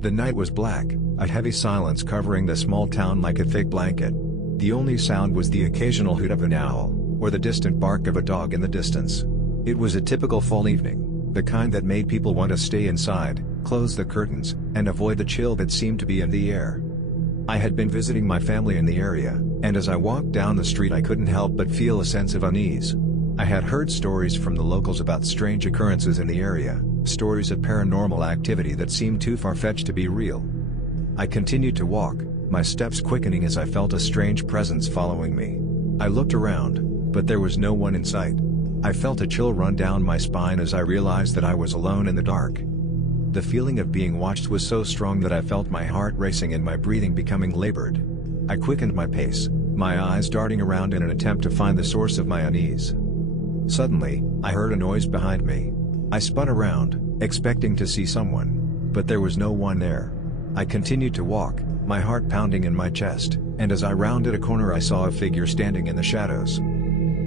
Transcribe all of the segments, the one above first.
The night was black, a heavy silence covering the small town like a thick blanket. The only sound was the occasional hoot of an owl, or the distant bark of a dog in the distance. It was a typical fall evening, the kind that made people want to stay inside, close the curtains, and avoid the chill that seemed to be in the air. I had been visiting my family in the area, and as I walked down the street I couldn't help but feel a sense of unease. I had heard stories from the locals about strange occurrences in the area, stories of paranormal activity that seemed too far-fetched to be real. I continued to walk, my steps quickening as I felt a strange presence following me. I looked around, but there was no one in sight. I felt a chill run down my spine as I realized that I was alone in the dark. The feeling of being watched was so strong that I felt my heart racing and my breathing becoming labored. I quickened my pace, my eyes darting around in an attempt to find the source of my unease. Suddenly, I heard a noise behind me. I spun around, expecting to see someone, but there was no one there. I continued to walk, my heart pounding in my chest, and as I rounded a corner I saw a figure standing in the shadows.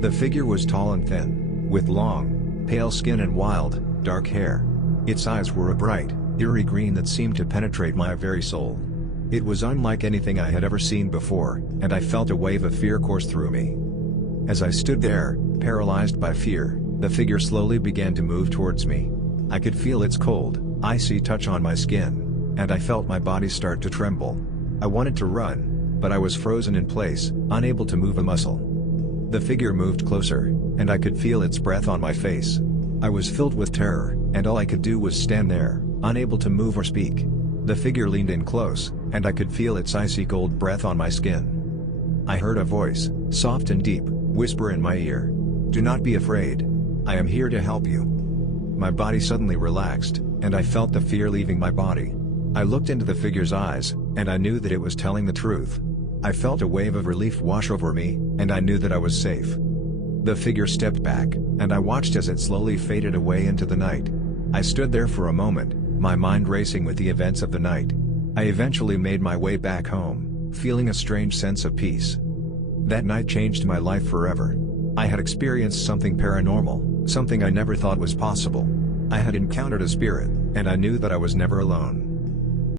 The figure was tall and thin, with long, pale skin and wild, dark hair. Its eyes were a bright, eerie green that seemed to penetrate my very soul. It was unlike anything I had ever seen before, and I felt a wave of fear course through me. As I stood there, paralyzed by fear, the figure slowly began to move towards me. I could feel its cold, icy touch on my skin, and I felt my body start to tremble. I wanted to run, but I was frozen in place, unable to move a muscle. The figure moved closer, and I could feel its breath on my face. I was filled with terror, and all I could do was stand there, unable to move or speak. The figure leaned in close, and I could feel its icy cold breath on my skin. I heard a voice, soft and deep, whisper in my ear. "Do not be afraid. I am here to help you." My body suddenly relaxed, and I felt the fear leaving my body. I looked into the figure's eyes, and I knew that it was telling the truth. I felt a wave of relief wash over me, and I knew that I was safe. The figure stepped back, and I watched as it slowly faded away into the night. I stood there for a moment, my mind racing with the events of the night. I eventually made my way back home, feeling a strange sense of peace. That night changed my life forever. I had experienced something paranormal, something I never thought was possible. I had encountered a spirit, and I knew that I was never alone.